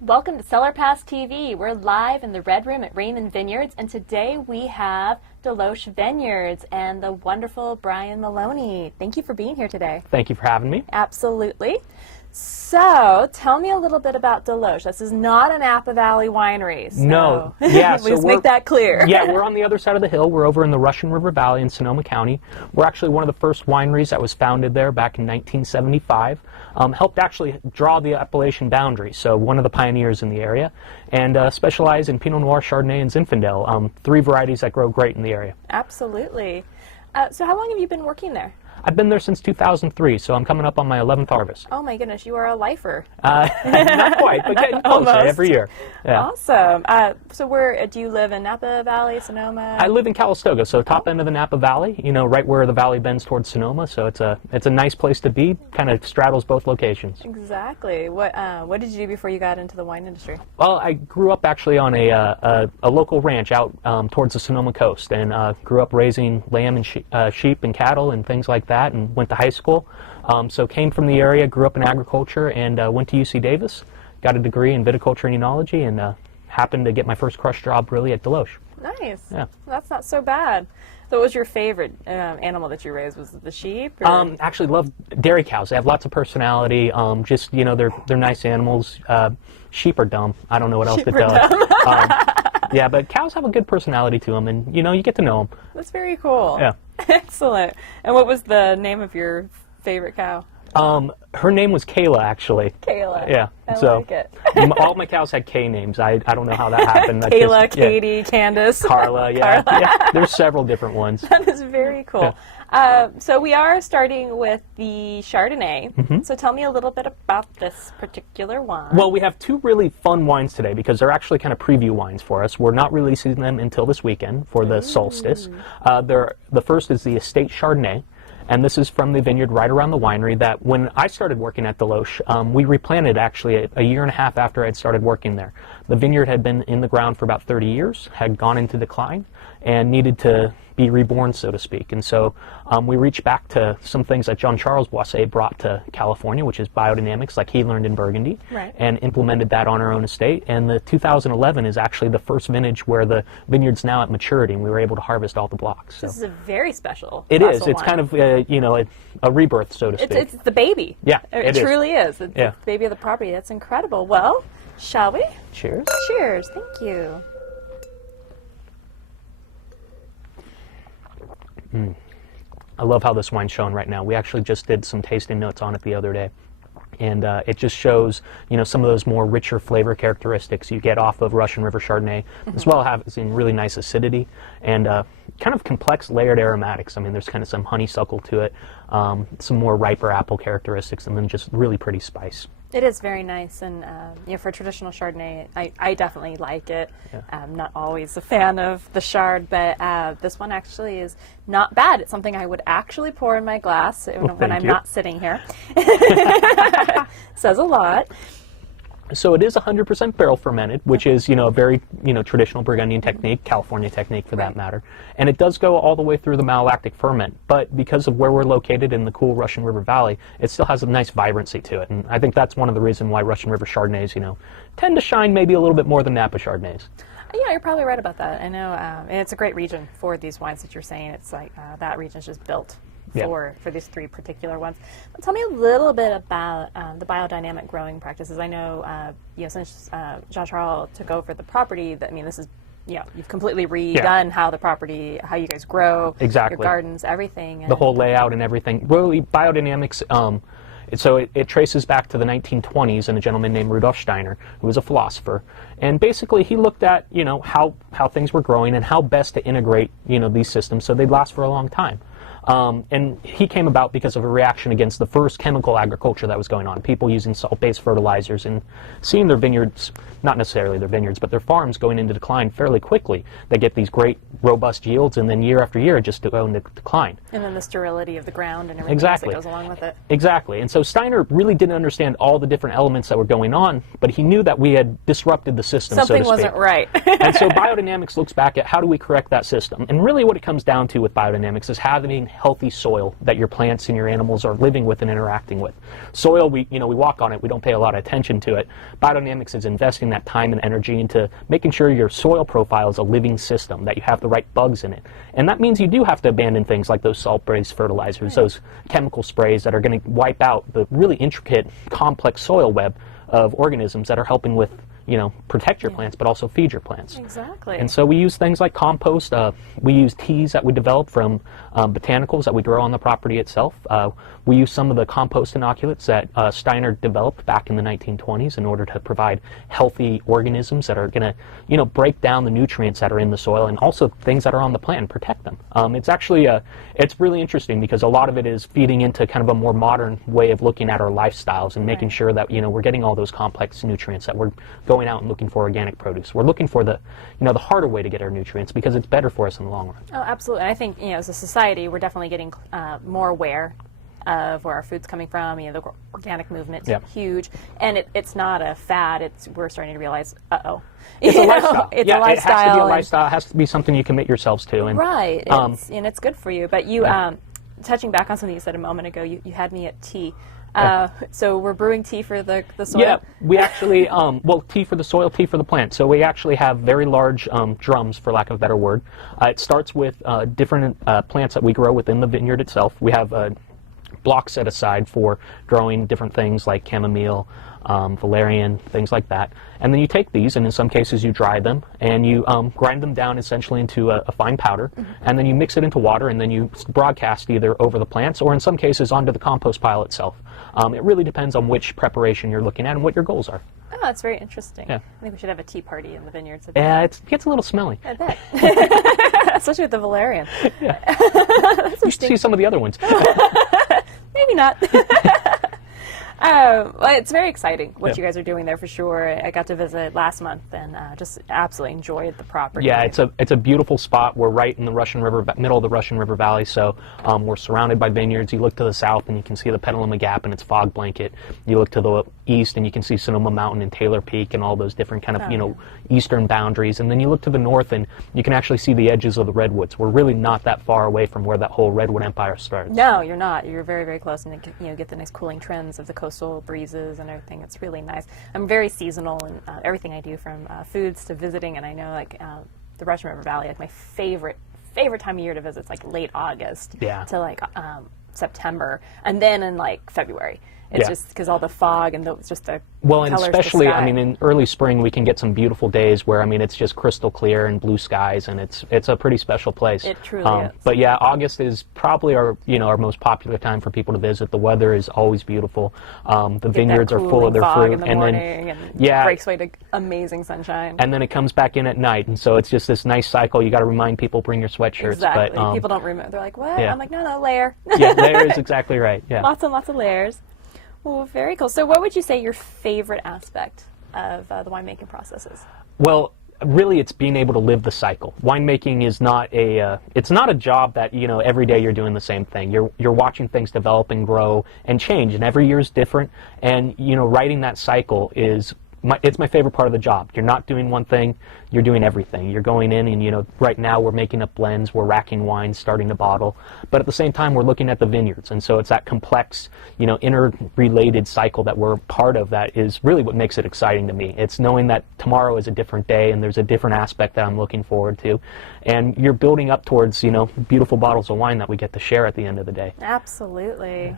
Welcome to CellarPass TV. We're live in the Red Room at Raymond Vineyards, and today we have DeLoach Vineyards and the wonderful Brian Meloney. Thank you for being here today. Thank you for having me. Absolutely. So, tell me a little bit about DeLoach. This is not a Napa Valley winery. So No. Yeah, let's make that clear. Yeah, we're on the other side of the hill. We're over in the Russian River Valley in Sonoma County. We're actually one of the first wineries that was founded there back in 1975. Helped actually draw the Appalachian boundary, so one of the pioneers in the area, and specialize in Pinot Noir, Chardonnay, and Zinfandel, three varieties that grow great in the area. Absolutely. So how long have you been working there? I've been there since 2003, so I'm coming up on my 11th harvest. Oh my goodness, you are a lifer. Not quite, but getting close every year. Yeah. Awesome. So where do you live, in Napa Valley, Sonoma? I live in Calistoga, so top end of the Napa Valley, you know, right where the valley bends towards Sonoma, so it's a nice place to be, kind of straddles both locations. Exactly. What did you do before you got into the wine industry? Well, I grew up actually on a local ranch out towards the Sonoma coast, and grew up raising lamb and sheep and cattle and things like that, and went to high school. So came from the area, grew up in agriculture, and went to UC Davis, got a degree in viticulture and enology, and happened to get my first crush job really at DeLoach. Nice. Yeah. That's not so bad. So what was your favorite animal that you raised? Was it the sheep? Or? Actually love dairy cows. They have lots of personality. Just, you know, they're nice animals. Sheep are dumb. I don't know what else to tell you. Yeah, but cows have a good personality to them, and, you know, you get to know them. That's very cool. Yeah. Excellent. And what was the name of your favorite cow? Her name was Kayla, actually. Kayla. Yeah. I so like it. all my cows had K names. I don't know how that happened. Kayla, Katie, Candace. Carla, yeah. Carla. Yeah. There's several different ones. That is very cool. So we are starting with the Chardonnay. Mm-hmm. So tell me a little bit about this particular wine. Well, we have two really fun wines today because they're actually kind of preview wines for us. We're not releasing them until this weekend for the solstice. The first is the Estate Chardonnay. And this is from the vineyard right around the winery that when I started working at DeLoach, we replanted actually a year and a half after I'd started working there. The vineyard had been in the ground for about 30 years, had gone into decline, and needed to be reborn, so to speak. And so we reached back to some things that Jean-Charles Boisset brought to California, which is biodynamics, like he learned in Burgundy, right, and implemented that on our own estate. And the 2011 is actually the first vintage where the vineyard's now at maturity, and we were able to harvest all the blocks. So. This is a very special It is. It's wine. kind of, you know, a rebirth, so to speak. It's the baby. Yeah, it truly is. It's the baby of the property. That's incredible. Well, shall we? Cheers. Cheers. Thank you. I love how this wine's showing right now. We actually just did some tasting notes on it the other day. And it just shows, you know, some of those more richer flavor characteristics you get off of Russian River Chardonnay, as well as having really nice acidity and kind of complex layered aromatics. I mean, there's kind of some honeysuckle to it, some more riper apple characteristics, and then just really pretty spice. It is very nice, and you know, for traditional Chardonnay, I definitely like it. Yeah. I'm not always a fan of the Chard, but this one actually is not bad. It's something I would actually pour in my glass when I'm not sitting here. Says a lot. So it is 100% barrel fermented, which is, you know, a very, you know, traditional Burgundian technique, California technique for that matter. And it does go all the way through the malolactic ferment, but because of where we're located in the cool Russian River Valley, it still has a nice vibrancy to it. And I think that's one of the reasons why Russian River Chardonnays, you know, tend to shine maybe a little bit more than Napa Chardonnays. Yeah, you're probably right about that. I know, and it's a great region for these wines that you're saying. It's like that region is just built for these three particular ones. But tell me a little bit about the biodynamic growing practices. I know, you know, since Jean-Charles took over the property, I mean, this is, you know, you've completely redone how the property, how you guys grow, your gardens, everything. The whole layout and everything. Really, biodynamics, so it traces back to the 1920s and a gentleman named Rudolf Steiner, who was a philosopher. And basically, he looked at, you know, how things were growing and how best to integrate, you know, these systems so they'd last for a long time. And he came about because of a reaction against the first chemical agriculture that was going on. People using salt-based fertilizers and seeing their vineyards, not necessarily their vineyards, but their farms going into decline fairly quickly. They get these great, robust yields, and then year after year, just go into decline. And then the sterility of the ground and everything else that goes along with it. Exactly. And so Steiner really didn't understand all the different elements that were going on, but he knew that we had disrupted the system, so to speak. Something wasn't right. And so biodynamics looks back at how do we correct that system. And really what it comes down to with biodynamics is having healthy soil that your plants and your animals are living with and interacting with. Soil, we walk on it, we don't pay a lot of attention to it. Biodynamics is investing that time and energy into making sure your soil profile is a living system, that you have the right bugs in it. And that means you do have to abandon things like those salt-based fertilizers, those chemical sprays that are going to wipe out the really intricate, complex soil web of organisms that are helping with, protect your plants, but also feed your plants. Exactly. And so we use things like compost. We use teas that we develop from botanicals that we grow on the property itself. We use some of the compost inoculates that Steiner developed back in the 1920s in order to provide healthy organisms that are going to, break down the nutrients that are in the soil, and also things that are on the plant and protect them. It's actually, it's really interesting because a lot of it is feeding into kind of a more modern way of looking at our lifestyles and making sure that, we're getting all those complex nutrients, that we're going out and looking for organic produce. We're looking for the harder way to get our nutrients because it's better for us in the long run. Oh, absolutely. And I think, as a society, we're definitely getting more aware of where our food's coming from. The organic movement's huge, and it's not a fad. We're starting to realize, it's a lifestyle. It's a lifestyle. It has to be a lifestyle. It has to be something you commit yourselves to. And, right. It's good for you. But you, touching back on something you said a moment ago, you had me at tea. So we're brewing tea for the soil? Yeah, we actually, tea for the soil, tea for the plant. So we actually have very large drums, for lack of a better word. It starts with different plants that we grow within the vineyard itself. We have blocks set aside for growing different things like chamomile, valerian, things like that. And then you take these, and in some cases you dry them, and you grind them down essentially into a fine powder, and then you mix it into water, and then you broadcast either over the plants or in some cases onto the compost pile itself. It really depends on which preparation you're looking at and what your goals are. Oh, that's very interesting. Yeah. I think we should have a tea party in the vineyards. Yeah, it gets a little smelly. I bet. Especially with the valerian. Yeah. You should see some of the other ones. Maybe not. Well, it's very exciting what you guys are doing there for sure. I got to visit last month and just absolutely enjoyed the property. Yeah, it's a beautiful spot. We're right in the middle of the Russian River Valley, so we're surrounded by vineyards. You look to the south and you can see the Petaluma Gap and its fog blanket. You look to the east and you can see Sonoma Mountain and Taylor Peak and all those different kind of eastern boundaries. And then you look to the north and you can actually see the edges of the redwoods. We're really not that far away from where that whole redwood empire starts. No, you're not. You're very, very close, and get the nice cooling trends of the coastal breezes and everything. It's really nice. I'm very seasonal in everything I do, from foods to visiting, and I know the Russian River Valley, my favorite time of year to visit is late August to September, and then in February. It's just because all the fog and just the and colors especially, of the sky. in early spring we can get some beautiful days where, it's just crystal clear and blue skies, and it's a pretty special place. It truly is. But yeah, August is probably our most popular time for people to visit. The weather is always beautiful. The vineyards are full of their fruit, in the morning, and breaks away to amazing sunshine. And then it comes back in at night, and so it's just this nice cycle. You got to remind people, bring your sweatshirts. Exactly. But, people don't remember. They're like, what? Yeah. I'm like, no, layer. Yeah, layer is exactly right. Yeah. Lots and lots of layers. Well, very cool. So what would you say your favorite aspect of the winemaking process is? Well, really it's being able to live the cycle. Winemaking is not it's not a job that, every day you're doing the same thing. You're watching things develop and grow and change, and every year is different. And, writing that cycle is it's my favorite part of the job. You're not doing one thing, you're doing everything. You're going in and, right now we're making up blends, we're racking wines, starting to bottle, but at the same time we're looking at the vineyards. And so it's that complex, interrelated cycle that we're part of that is really what makes it exciting to me. It's knowing that tomorrow is a different day and there's a different aspect that I'm looking forward to. And you're building up towards, beautiful bottles of wine that we get to share at the end of the day. Absolutely.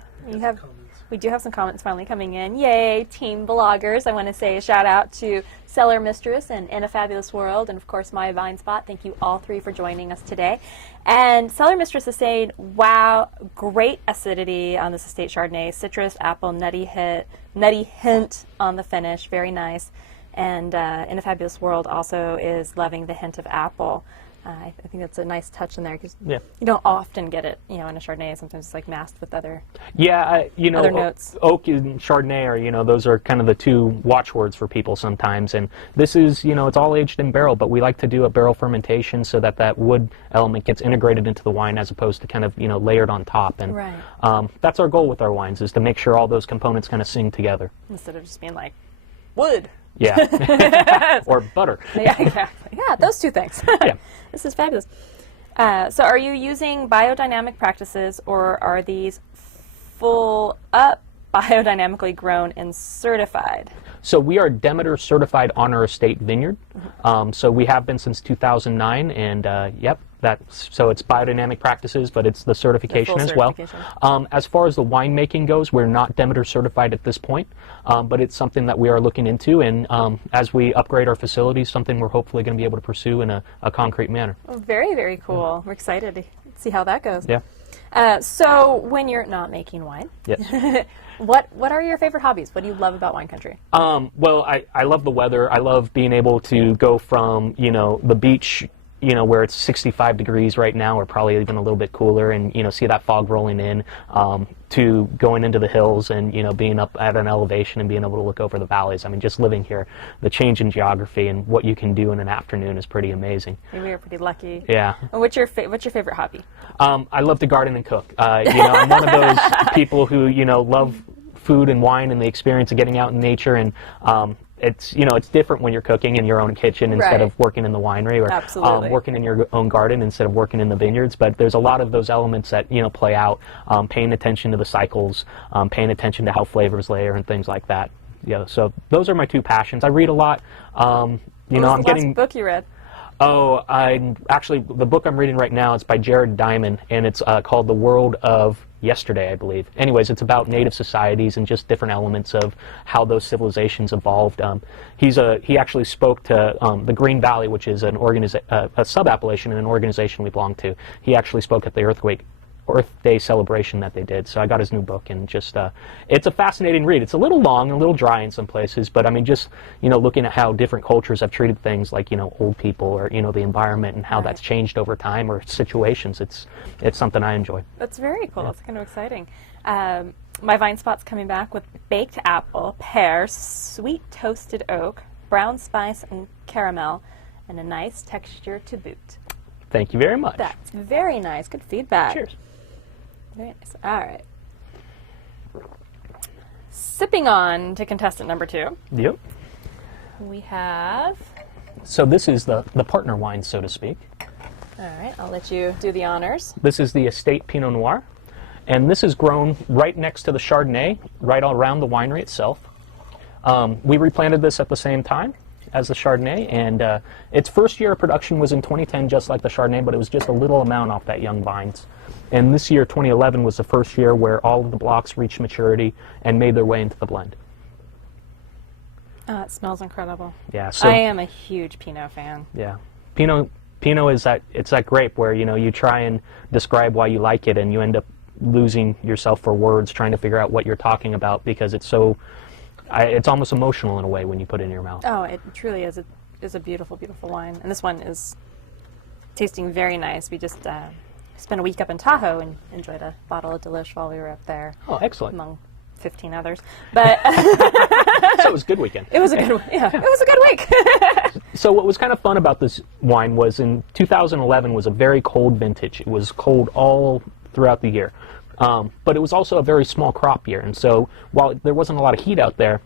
We do have some comments finally coming in. Yay, team bloggers. I want to say a shout out to Cellar Mistress and In a Fabulous World, and of course my Vine Spot. Thank you all three for joining us today. And Cellar Mistress is saying, wow, great acidity on this estate Chardonnay. Citrus, apple, nutty hint on the finish. Very nice. And In a Fabulous World also is loving the hint of apple. I think that's a nice touch in there because you don't often get it, in a Chardonnay. Sometimes it's masked with other other notes. Oak and Chardonnay are, those are kind of the two watchwords for people sometimes. And this is, it's all aged in barrel, but we like to do a barrel fermentation so that wood element gets integrated into the wine as opposed to kind of, layered on top. And that's our goal with our wines, is to make sure all those components kind of sing together. Instead of just being like, wood. Yeah. Or butter. Yeah, exactly. Yeah, those two things. Yeah. This is fabulous. So are you using biodynamic practices, or are these full up biodynamically grown and certified? So we are Demeter certified on our estate vineyard. So we have been since 2009, and yep, so it's biodynamic practices, but it's the certification as well. As far as the winemaking goes, we're not Demeter certified at this point, but it's something that we are looking into, and as we upgrade our facilities, something we're hopefully going to be able to pursue in a concrete manner. Oh, very, very cool. We're excited to see how that goes. Yeah. So when you're not making wine, yes. what are your favorite hobbies? What do you love about wine country? Well, I love the weather. I love being able to go from, the beach, where it's 65 degrees right now, or probably even a little bit cooler, and, see that fog rolling in, to going into the hills and, being up at an elevation and being able to look over the valleys. I mean, just living here, the change in geography and what you can do in an afternoon is pretty amazing. We are pretty lucky. Yeah. And what's your favorite hobby? I love to garden and cook. I'm one of those people who, love food and wine and the experience of getting out in nature, and it's different when you're cooking in your own kitchen instead of working in the winery, or working in your own garden instead of working in the vineyards. But there's a lot of those elements that play out, paying attention to the cycles, paying attention to how flavors layer and things like that. Yeah, so those are my two passions. I read a lot. What was the last book you read? Oh, the book I'm reading right now is by Jared Diamond, and it's called The World of Yesterday, I believe. Anyways, it's about native societies and just different elements of how those civilizations evolved. He actually spoke to the Green Valley, which is a sub-appellation in an organization we belong to. He actually spoke at the Earth Day celebration that they did. So I got his new book, and just it's a fascinating read. It's a little long and a little dry in some places, but I mean, just looking at how different cultures have treated things like old people, or the environment, and how that's changed over time, or situations. It's something I enjoy. That's very cool. That's kind of exciting. My Vine Spot's coming back with baked apple, pear, sweet toasted oak, brown spice, and caramel, and a nice texture to boot. Thank you very much. That's very nice. Good feedback. Cheers. Very nice. All right. Sipping on to contestant number 2. Yep. We have... So this is the partner wine, so to speak. All right. I'll let you do the honors. This is the Estate Pinot Noir. And this is grown right next to the Chardonnay, right all around the winery itself. We replanted this at the same time as the Chardonnay, and its first year of production was in 2010, just like the Chardonnay, but it was just a little amount off that young vines. And this year, 2011, was the first year where all of the blocks reached maturity and made their way into the blend. It smells incredible. Yeah, so I am a huge Pinot fan. Yeah, Pinot is that grape where you try and describe why you like it, and you end up losing yourself for words trying to figure out what you're talking about, because it's so. It's almost emotional in a way when you put it in your mouth. Oh, it truly is. It is a beautiful, beautiful wine. And this one is tasting very nice. We just spent a week up in Tahoe and enjoyed a bottle of DeLoach while we were up there. Oh, excellent. Among 15 others. But so it was a good weekend. It was a good it was a good week. So what was kind of fun about this wine was in 2011 was a very cold vintage. It was cold all throughout the year. But it was also a very small crop year, and so while there wasn't a lot of heat out there,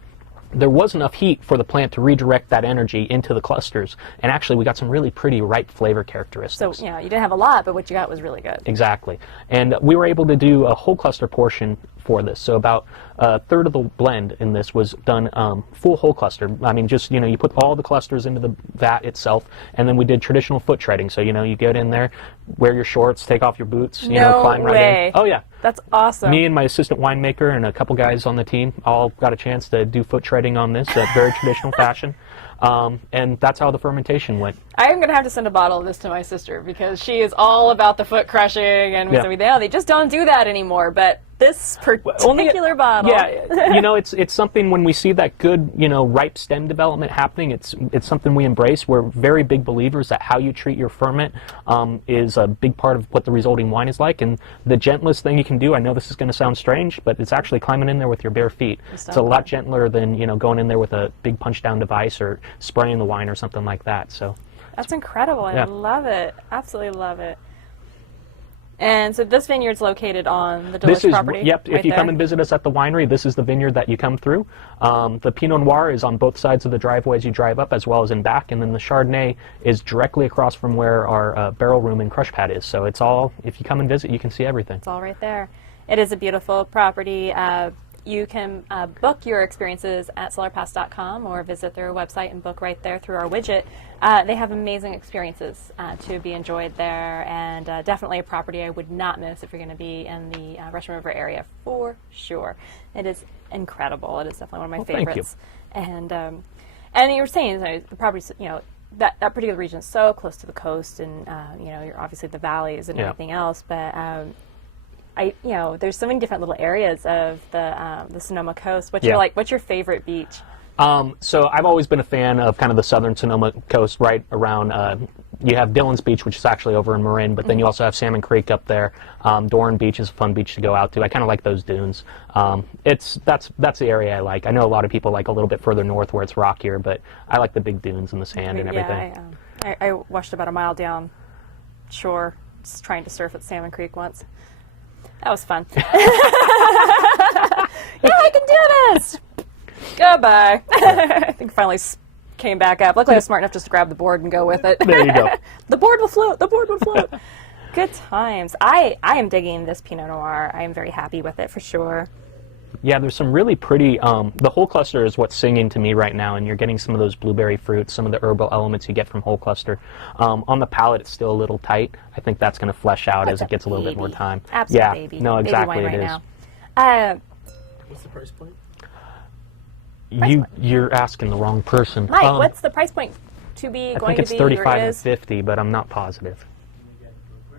there was enough heat for the plant to redirect that energy into the clusters, and actually we got some really pretty ripe flavor characteristics. So, you didn't have a lot, but what you got was really good. Exactly. And we were able to do a whole cluster portion for this, so about a third of the blend in this was done full whole cluster. I mean, just, you put all the clusters into the vat itself, and then we did traditional foot treading, so, you get in there, wear your shorts, take off your boots, climb right in. Oh, yeah. That's awesome. Me and my assistant winemaker and a couple guys on the team all got a chance to do foot treading on this, a very traditional fashion. And that's how the fermentation went. I am going to have to send a bottle of this to my sister, because she is all about the foot crushing, and we said, they just don't do that anymore. But this particular bottle. Yeah, it's something when we see that good, ripe stem development happening, it's something we embrace. We're very big believers that how you treat your ferment is a big part of what the resulting wine is like. And the gentlest thing you can do, I know this is going to sound strange, but it's actually climbing in there with your bare feet. It's a lot gentler than, going in there with a big punch down device or spraying the wine or something like that. So that's incredible. I love it. Absolutely love it. And so this vineyard's located on the DeLoach property? Yep, right if you there? come and visit us at the winery, this is the vineyard that you come through. The Pinot Noir is on both sides of the driveway as you drive up, as well as in back, and then the Chardonnay is directly across from where our barrel room and crush pad is. So it's all, if you come and visit, you can see everything. It's all right there. It is a beautiful property. You can book your experiences at CellarPass.com or visit their website and book right there through our widget. They have amazing experiences to be enjoyed there, and definitely a property I would not miss if you're going to be in the Russian River area for sure. It is incredible. It is definitely one of my favorites. Thank you. And you were saying the property, that particular region is so close to the coast, and you're obviously the valleys and everything else, but. There's so many different little areas of the Sonoma coast. What's your favorite beach? So I've always been a fan of kind of the southern Sonoma coast, right around. You have Dillon's Beach, which is actually over in Marin, but then you also have Salmon Creek up there. Dorn Beach is a fun beach to go out to. I kind of like those dunes. That's the area I like. I know a lot of people like a little bit further north where it's rockier, but I like the big dunes and the sand and everything. Yeah, I washed about a mile down shore, just trying to surf at Salmon Creek once. That was fun. Yeah, I can do this! Goodbye. I think finally came back up. Luckily I was smart enough just to grab the board and go with it. There you go. The board will float. The board will float. Good times. I am digging this Pinot Noir. I am very happy with it for sure. Yeah, there's some really pretty, the whole cluster is what's singing to me right now, and you're getting some of those blueberry fruits, some of the herbal elements you get from whole cluster. On the palate, it's still a little tight. I think that's going to flesh out as it gets a little bit more time. Absolute yeah, baby. No, exactly, baby wine it right is. Now. What's the price point? You're asking the wrong person. Mike, what's the price point to be I going think to it's be 35 or and is? 50, but I'm not positive.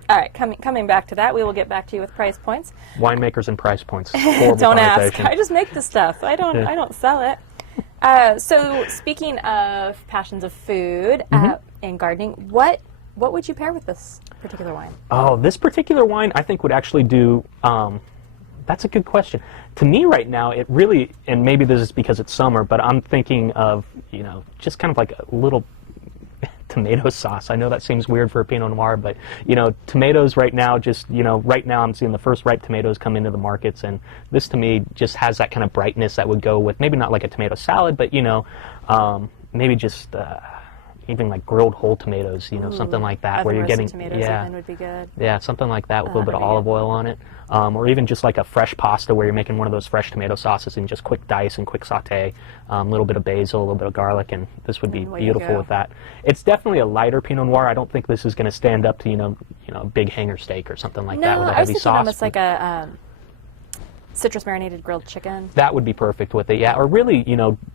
All right, coming back to that, we will get back to you with price points. Winemakers and price points. Horrible Don't ask. conversation. I just make the stuff. I don't sell it. So speaking of passions of food and gardening, what would you pair with this particular wine? Oh, this particular wine I think would actually do, that's a good question. To me right now, it really, and maybe this is because it's summer, but I'm thinking of, just kind of like a little tomato sauce. I know that seems weird for a Pinot Noir, but, tomatoes right now, right now I'm seeing the first ripe tomatoes come into the markets, and this to me just has that kind of brightness that would go with, maybe not like a tomato salad, but, maybe just even like grilled whole tomatoes, something like that, where you're getting, tomatoes even would be good. Yeah, something like that with a little bit of olive oil on it. Or even just like a fresh pasta where you're making one of those fresh tomato sauces and just quick dice and quick saute, a little bit of basil, a little bit of garlic, and this would be beautiful with that. It's definitely a lighter Pinot Noir. I don't think this is going to stand up to, a big hanger steak or something like that with a heavy sauce. No, I was thinking almost like a citrus marinated grilled chicken. That would be perfect with it, yeah. Or really,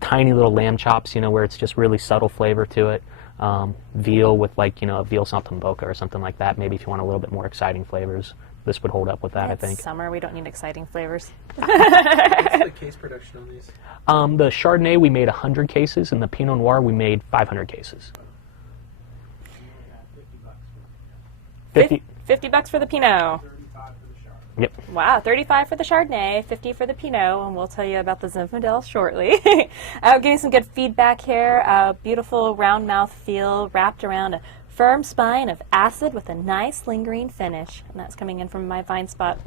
tiny little lamb chops, where it's just really subtle flavor to it. Veal with like, a veal saltimbocca or something like that. Maybe if you want a little bit more exciting flavors, this would hold up with that, I think. Summer, we don't need exciting flavors. What's the case production on these? The Chardonnay, we made 100 cases, and the Pinot Noir, we made 500 cases. $50 for the Pinot. Yep. Wow, 35 for the Chardonnay, 50 for the Pinot, and we'll tell you about the Zinfandel shortly. Getting some good feedback here. Beautiful round mouth feel wrapped around a firm spine of acid with a nice lingering finish. And that's coming in from my Vine Spot.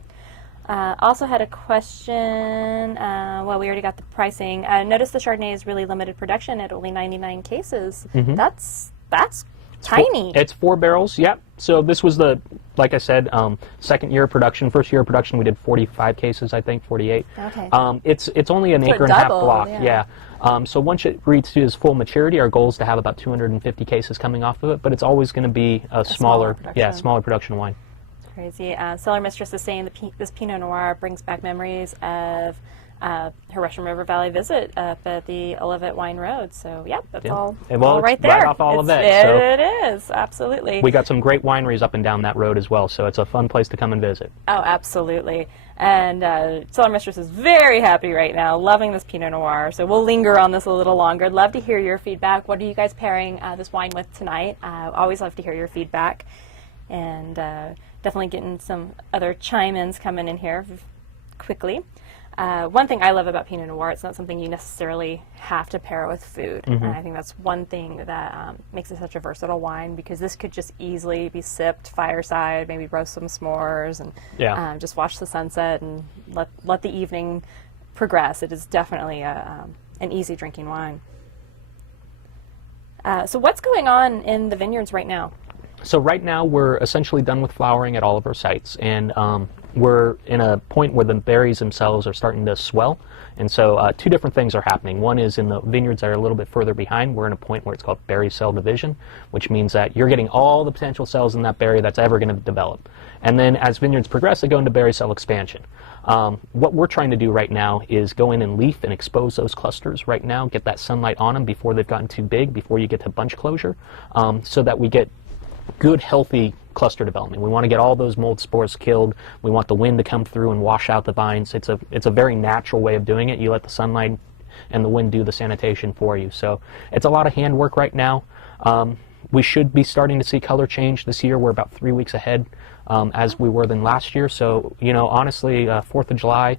Also had a question. Well, we already got the pricing. Notice the Chardonnay is really limited production at only 99 cases. That's tiny. It's 4 barrels, yep. So this was like I said, second year of production. First year of production, we did 45 cases, I think, 48. Okay. It's only an acre and a half block, yeah. So once it reaches full maturity, our goal is to have about 250 cases coming off of it, but it's always going to be a smaller production wine. Crazy. Cellar Mistress is saying this Pinot Noir brings back memories of her Russian River Valley visit up at the Olivet Wine Road. So, that's all right there. Right off Olivet. It is, absolutely. We got some great wineries up and down that road as well, so it's a fun place to come and visit. Oh, absolutely. And Cellar Mistress is very happy right now, loving this Pinot Noir. So we'll linger on this a little longer. Love to hear your feedback. What are you guys pairing this wine with tonight? Always love to hear your feedback. And definitely getting some other chime-ins coming in here quickly. one thing I love about Pinot Noir, it's not something you necessarily have to pair with food. And I think that's one thing that makes it such a versatile wine, because this could just easily be sipped fireside, maybe roast some s'mores, and just watch the sunset and let the evening progress. It is definitely an easy drinking wine. So what's going on in the vineyards right now? So right now we're essentially done with flowering at all of our sites, and we're in a point where the berries themselves are starting to swell. And so two different things are happening. One is in the vineyards that are a little bit further behind, we're in a point where it's called berry cell division, which means that you're getting all the potential cells in that berry that's ever going to develop. And then as vineyards progress, they go into berry cell expansion. What we're trying to do right now is go in and leaf and expose those clusters right now, get that sunlight on them before they've gotten too big, before you get to bunch closure, so that we get good, healthy cluster development. We want to get all those mold spores killed. We want the wind to come through and wash out the vines. It's a very natural way of doing it. You let the sunlight and the wind do the sanitation for you. So it's a lot of handwork right now. We should be starting to see color change this year. We're about 3 weeks ahead as we were than last year. So, you know, honestly, 4th of July,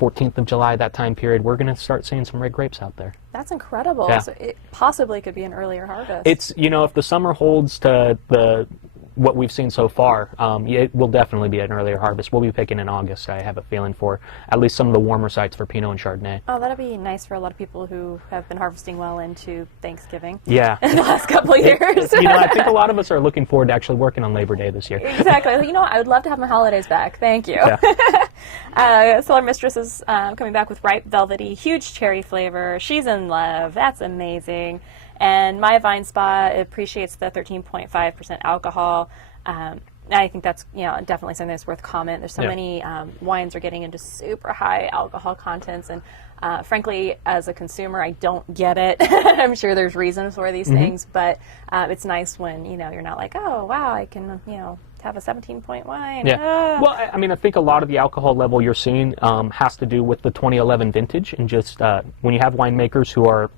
14th of July, that time period, we're going to start seeing some red grapes out there. That's incredible. Yeah. So it possibly could be an earlier harvest. It's, you know, if the summer holds to what we've seen so far, it will definitely be an earlier harvest. We'll be picking in August, I have a feeling, for at least some of the warmer sites for Pinot and Chardonnay. Oh, that'll be nice for a lot of people who have been harvesting well into Thanksgiving. Yeah. In the last couple of years. You know, I think a lot of us are looking forward to actually working on Labor Day this year. Exactly. You know what? I would love to have my holidays back. Thank you. Yeah. Cellar Mistress is coming back with ripe, velvety, huge cherry flavor. She's in love. That's amazing. And My Vine Spa appreciates the 13.5% alcohol. I think that's, you know, definitely something that's worth comment. There's so many wines are getting into super high alcohol contents, and frankly, as a consumer, I don't get it. I'm sure there's reasons for these things, but it's nice when, you know, you're not like, oh wow, I can, you know, have a 17-point wine. Yeah. Well, I mean, I think a lot of the alcohol level you're seeing has to do with the 2011 vintage, and just when you have winemakers who are,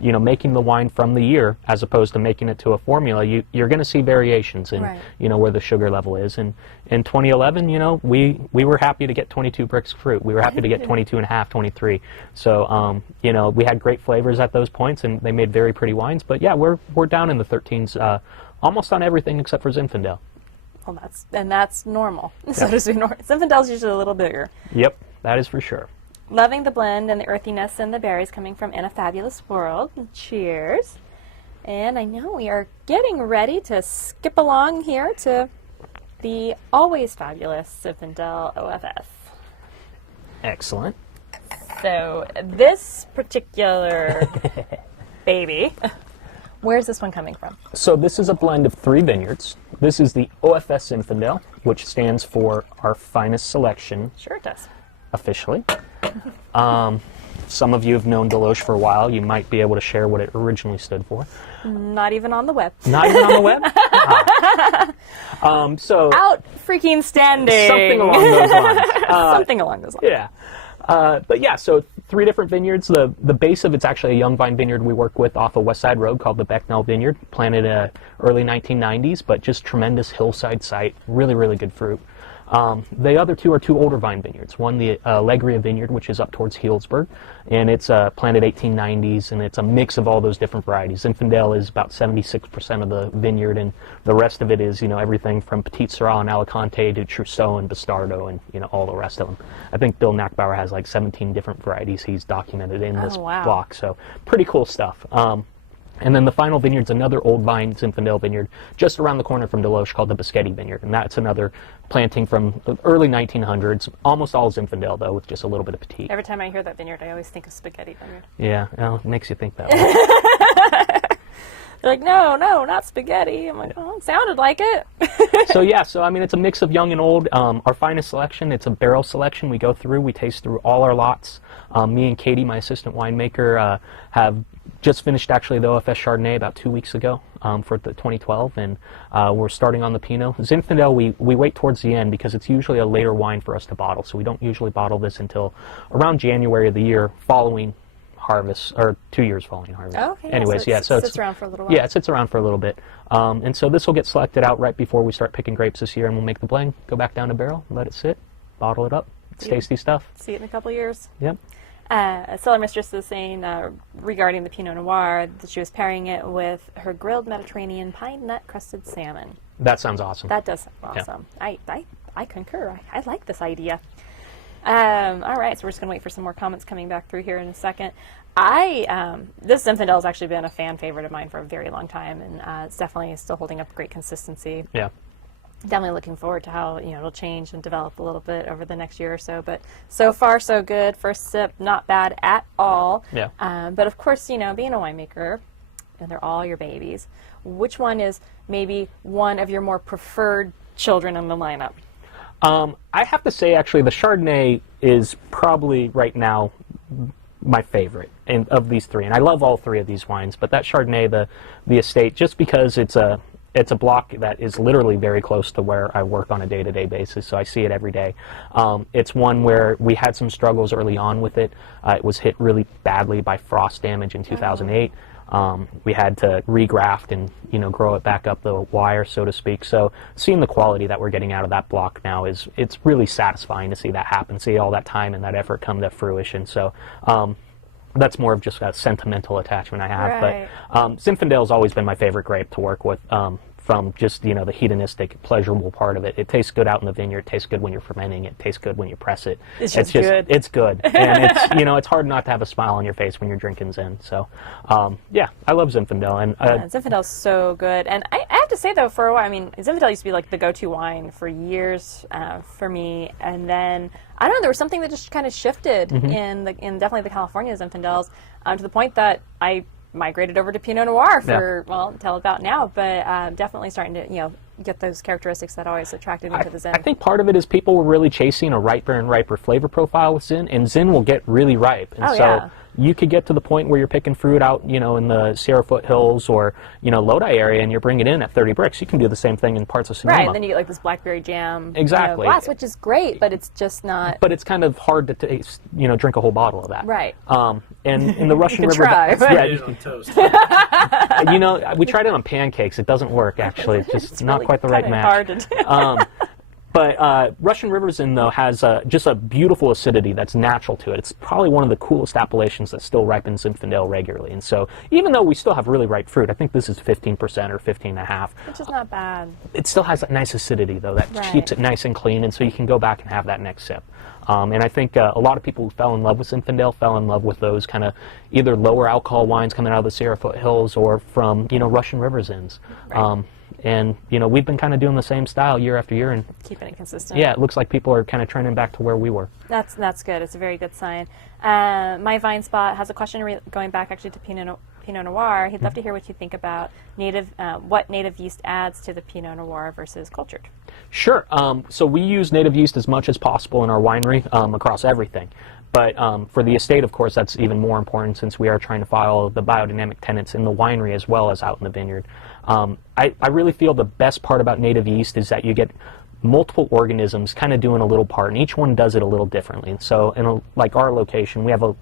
you know, making the wine from the year as opposed to making it to a formula, you're going to see variations in, you know, where the sugar level is. And in 2011, you know, we were happy to get 22 bricks of fruit. We were happy to get 22 and a half, 23. So, you know, we had great flavors at those points, and they made very pretty wines. But yeah, we're down in the 13s almost on everything except for Zinfandel. Well, that's normal. So to speak, Zinfandel's usually a little bigger. Yep, that is for sure. Loving the blend and the earthiness and the berries coming from In a Fabulous World. Cheers. And I know we are getting ready to skip along here to the always fabulous Zinfandel OFS. Excellent. So this particular baby, where's this one coming from? So this is a blend of 3 vineyards. This is the OFS Enfamil, which stands for our finest selection. Sure it does. Officially. Some of you have known DeLoach for a while. You might be able to share what it originally stood for. Not even on the web. Not even on the web? So out freaking standing. Something along those lines. Something along those lines. Yeah. But yeah, so 3 different vineyards. The base of it's actually a young vine vineyard we work with off of West Side Road called the Becknell Vineyard, planted early 1990s, but just tremendous hillside site, really, really good fruit. The other 2 are 2 older vine vineyards. One, the Allegria Vineyard, which is up towards Healdsburg, and it's planted 1890s, and it's a mix of all those different varieties. Zinfandel is about 76% of the vineyard, and the rest of it is, you know, everything from Petit Syrah and Alicante to Trousseau and Bastardo and, you know, all the rest of them. I think Bill Nackbauer has like 17 different varieties he's documented in this block, so pretty cool stuff. And then the final vineyard's another old vine Zinfandel vineyard just around the corner from DeLoach called the Biscetti Vineyard. And that's another planting from the early 1900s, almost all Zinfandel though, with just a little bit of Petit. Every time I hear that vineyard, I always think of Spaghetti Vineyard. Yeah, well, it makes you think that way. They're like, no, not spaghetti. I'm like, oh, it sounded like it. So yeah, so I mean, it's a mix of young and old. Our finest selection, it's a barrel selection. We go through, we taste through all our lots. Me and Katie, my assistant winemaker, have just finished actually the OFS Chardonnay about 2 weeks ago for the 2012, and we're starting on the Pinot. Zinfandel, we wait towards the end because it's usually a later wine for us to bottle, so we don't usually bottle this until around January of the year following harvest, or 2 years following harvest. Oh, okay. Anyways, so it it sits around for a little while. Yeah, it sits around for a little bit. And so this will get selected out right before we start picking grapes this year, and we'll make the blend, go back down to barrel, let it sit, bottle it up, It's tasty stuff. See it in a couple years. Yep. Cellar Mistress is saying regarding the Pinot Noir that she was pairing it with her grilled Mediterranean pine nut crusted salmon. That sounds awesome. That does sound awesome. Yeah. I concur. I like this idea. All right, so we're just going to wait for some more comments coming back through here in a second. This Zinfandel has actually been a fan favorite of mine for a very long time, and it's definitely still holding up great consistency. Yeah. Definitely looking forward to how it'll change and develop a little bit over the next year or so. But so far, so good. First sip, not bad at all. Yeah. But of course, being a winemaker, and they're all your babies, which one is maybe one of your more preferred children in the lineup? I have to say, actually, the Chardonnay is probably right now my favorite of these three, and I love all three of these wines. But that Chardonnay, the estate, just because it's a block that is literally very close to where I work on a day-to-day basis, so I see it every day. It's one where we had some struggles early on with it. It was hit really badly by frost damage in 2008. We had to regraft and grow it back up the wire, so to speak. So seeing the quality that we're getting out of that block now it's really satisfying to see that happen, see all that time and that effort come to fruition. So that's more of just a sentimental attachment I have. Right. But Zinfandel has always been my favorite grape to work with. From just the hedonistic, pleasurable part of it. It tastes good out in the vineyard. It tastes good when you're fermenting. It tastes good when you press it. It's just good. It's good, and it's it's hard not to have a smile on your face when you're drinking Zin. So, yeah, I love Zinfandel, and Zinfandel's so good. And I have to say though, for a while, Zinfandel used to be like the go-to wine for years for me, and then I don't know, there was something that just kind of shifted in definitely the California Zinfandels to the point that I migrated over to Pinot Noir for, until about now, but definitely starting to, get those characteristics that always attracted me to the Zin. I think part of it is people were really chasing a riper and riper flavor profile with Zin, and Zin will get really ripe. And you could get to the point where you're picking fruit out, in the Sierra foothills or, Lodi area, and you're bringing it in at 30 bricks. You can do the same thing in parts of Sonoma. Right, and then you get like this blackberry jam glass, which is great, but it's just not... But it's kind of hard to taste, drink a whole bottle of that. Right. And in the Russian River... Try, Yeah, on toast. We tried it on pancakes. It doesn't work, actually. It's just it's not really quite the right match. hard to do. But Russian River Zin, though, has just a beautiful acidity that's natural to it. It's probably one of the coolest appellations that still ripens Zinfandel regularly. And so even though we still have really ripe fruit, I think this is 15% or 15.5. Which is not bad. It still has that nice acidity, though, that keeps it nice and clean, and so you can go back and have that next sip. And I think a lot of people who fell in love with Zinfandel fell in love with those kind of either lower alcohol wines coming out of the Sierra foothills or from, Russian River Zins. Right. And we've been kind of doing the same style year after year, and keeping it consistent. Yeah, it looks like people are kind of trending back to where we were. That's good. It's a very good sign. My Vine Spot has a question going back actually to Pinot Noir. He'd love to hear what you think about what native yeast adds to the Pinot Noir versus cultured. Sure. So we use native yeast as much as possible in our winery across everything. But for the estate, of course, that's even more important since we are trying to follow the biodynamic tenets in the winery as well as out in the vineyard. I really feel the best part about native yeast is that you get multiple organisms kind of doing a little part, and each one does it a little differently. And so like our location, we have a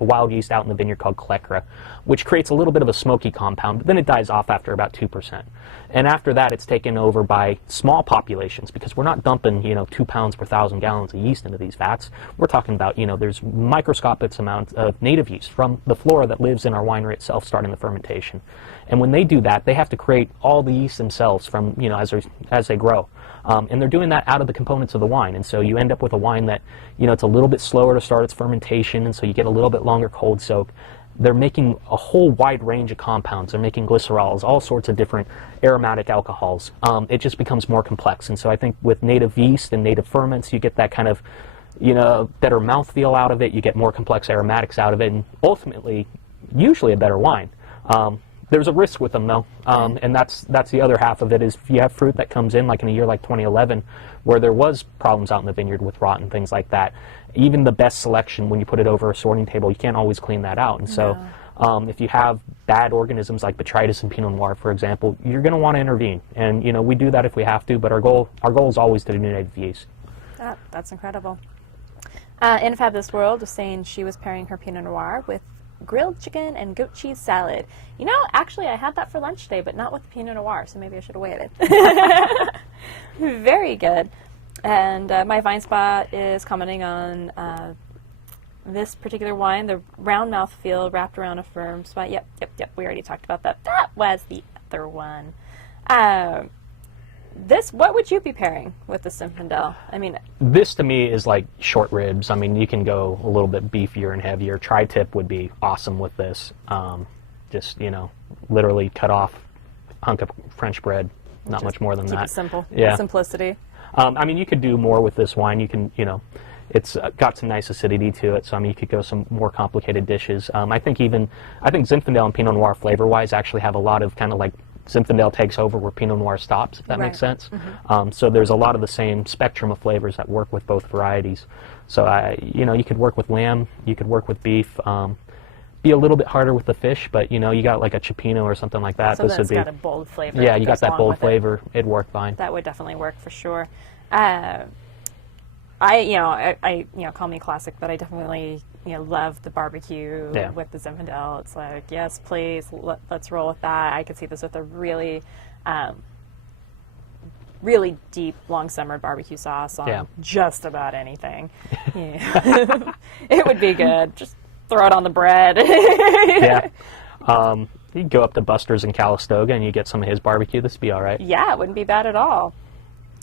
wild yeast out in the vineyard called Klecra, which creates a little bit of a smoky compound, but then it dies off after about 2%. And after that, it's taken over by small populations because we're not dumping, 2 pounds per 1,000 gallons of yeast into these vats. We're talking about, there's microscopic amounts of native yeast from the flora that lives in our winery itself starting the fermentation. And when they do that, they have to create all the yeast themselves from, as they grow. And they're doing that out of the components of the wine. And so you end up with a wine that, it's a little bit slower to start its fermentation, and so you get a little bit longer cold soak. They're making a whole wide range of compounds. They're making glycerols, all sorts of different aromatic alcohols. It just becomes more complex. And so I think with native yeast and native ferments, you get that kind of, better mouthfeel out of it. You get more complex aromatics out of it, and ultimately, usually a better wine. There's a risk with them, though, and that's the other half of it is if you have fruit that comes in, like in a year like 2011, where there was problems out in the vineyard with rot and things like that, even the best selection, when you put it over a sorting table, you can't always clean that out. And so if you have bad organisms like botrytis and Pinot Noir, for example, you're going to want to intervene. And, we do that if we have to, but our goal is always to do native yeast. That's incredible. Infab This World was saying she was pairing her Pinot Noir with grilled chicken and goat cheese salad. Actually, I had that for lunch today, but not with Pinot Noir, so maybe I should have waited. Very good. And my Vine Spot is commenting on this particular wine, the round mouthfeel wrapped around a firm spot. Yep. We already talked about that. That was the other one. What would you be pairing with the Zinfandel? I mean, this to me is like short ribs. I mean, you can go a little bit beefier and heavier. Tri-tip would be awesome with this. Just, literally cut off a hunk of French bread. Not much more than keep that. it simple. Yeah. Simplicity. I mean, you could do more with this wine. You can, it's got some nice acidity to it. So, I mean, you could go some more complicated dishes. I think Zinfandel and Pinot Noir flavor-wise actually have a lot of kind of like Zinfandel takes over where Pinot Noir stops, if that makes sense. Mm-hmm. So there's a lot of the same spectrum of flavors that work with both varieties. So, you could work with lamb, you could work with beef. Be a little bit harder with the fish, but you got like a cipino or something like that. So this would be got a bold flavor. Yeah, you got that bold flavor. It'd work fine. That would definitely work for sure. Call me classic, but I definitely love the barbecue with the Zinfandel. It's like, yes, please, let's roll with that. I could see this with a really, really deep, long summer barbecue sauce on just about anything. It would be good. Just throw it on the bread. You go up to Buster's in Calistoga and you get some of his barbecue. This would be all right. Yeah, it wouldn't be bad at all.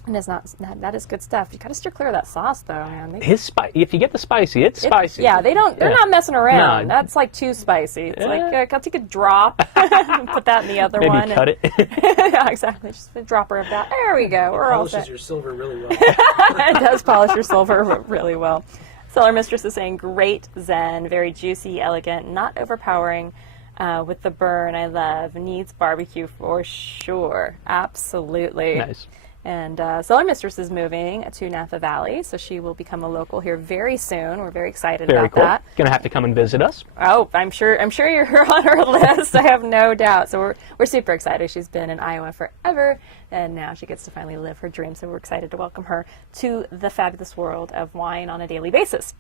And that is good stuff. You got to steer clear of that sauce, though, man. If you get the spicy, it's spicy. Yeah, they're not messing around. No. That's like too spicy. It's like, I'll take a drop and put that in the other one. Maybe cut it. Yeah, exactly. Just a dropper of that. There we go. We're all set. Polishes your silver really well. It does polish your silver really well. Cellar Mistress is saying, great Zen, very juicy, elegant, not overpowering. With the burn I love. Needs barbecue for sure. Absolutely. Nice. And Cellar Mistress is moving to Napa Valley, so she will become a local here very soon. We're very excited about that. Going to have to come and visit us. Oh, I'm sure you're on her list. I have no doubt. So we're super excited. She's been in Iowa forever, and now she gets to finally live her dream. So we're excited to welcome her to the fabulous world of wine on a daily basis.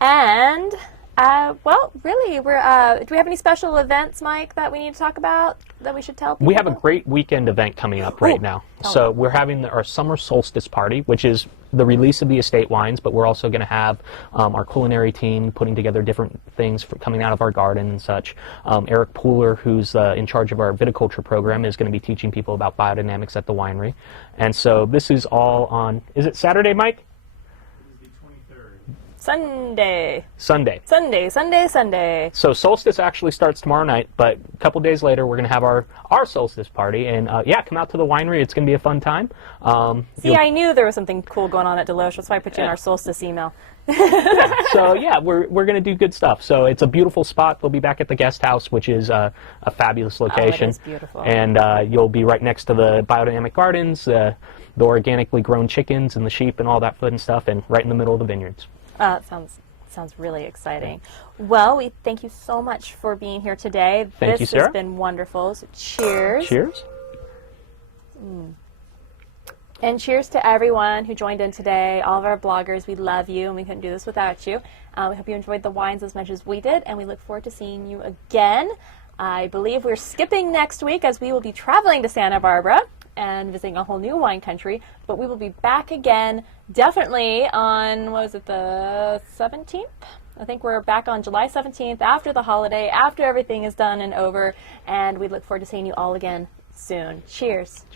And really, do we have any special events, Mike, that we need to talk about, that we should tell people? We have a great weekend event coming up right now. So we're having our summer solstice party, which is the release of the estate wines, but we're also going to have our culinary team putting together different things coming out of our garden and such. Eric Pooler, who's in charge of our viticulture program, is going to be teaching people about biodynamics at the winery. And so this is all on, is it Saturday, Mike? Sunday. So solstice actually starts tomorrow night, but a couple days later we're going to have our solstice party, and come out to the winery. It's going to be a fun time. I knew there was something cool going on at DeLoach. That's why I put you in our solstice email. We're going to do good stuff. So it's a beautiful spot. We'll be back at the guest house, which is a fabulous location. It is beautiful. And you'll be right next to the biodynamic gardens, the organically grown chickens and the sheep and all that fun stuff, and right in the middle of the vineyards. Sounds really exciting. Well, we thank you so much for being here today. Thank you, Sarah. This has been wonderful. So cheers. Cheers. And cheers to everyone who joined in today, all of our bloggers. We love you, and we couldn't do this without you. We hope you enjoyed the wines as much as we did, and we look forward to seeing you again. I believe we're skipping next week, as we will be traveling to Santa Barbara and visiting a whole new wine country, but we will be back again definitely on, the 17th? I think we're back on July 17th, after the holiday, after everything is done and over, and we look forward to seeing you all again soon. Cheers.